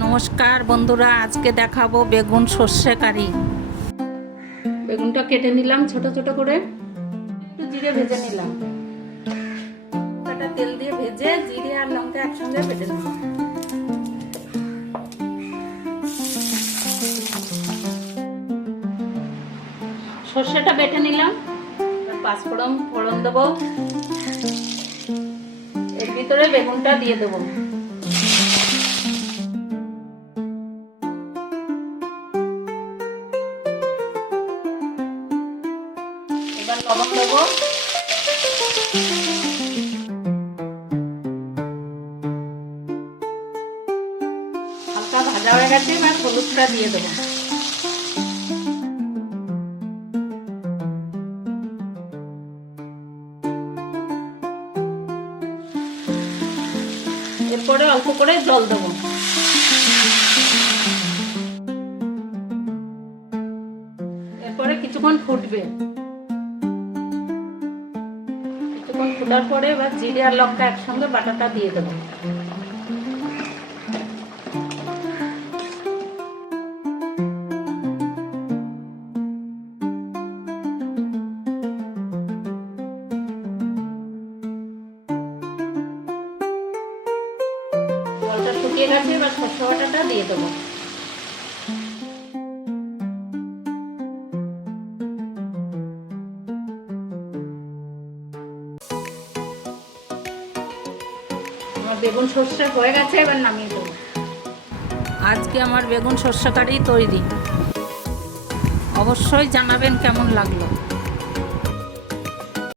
নমস্কার বন্ধুরা, আজকে দেখাবো বেগুন সর্ষে কারি। বেগুনটা কেটে নিলাম ছোট ছোট করে, একটু জিরে ভেজে নিলাম। তেল দিয়ে ভেজে জিরে আর লঙ্কা একসঙ্গে বেটে নিলাম। সর্ষেটা বেটে নিলাম, পাঁচফোড়ন ফোড়ন দেবো, এর ভিতরে বেগুনটা দিয়ে দেবো। এবার লবণ দেবো, হালকা ভাজা হয়ে গেছে, এবার হলুদটা দিয়ে দেবো। এরপরে অল্প করে জল দেবো। এরপরে কিছুক্ষণ ফুটবে, কিছুক্ষণ ফোটার পরে এবার জিরে আর লঙ্কা একসঙ্গে বাটাটা দিয়ে দেবো। জলটা শুকিয়ে গেছে, এবার সরষে বাটাটা দিয়ে দেবো। আমার বেগুন সর্ষে হয়ে গেছে, এবার নামিয়ে দেবো। আজকে আমার বেগুন সর্ষে কারি তৈরি। অবশ্যই জানাবেন কেমন লাগলো।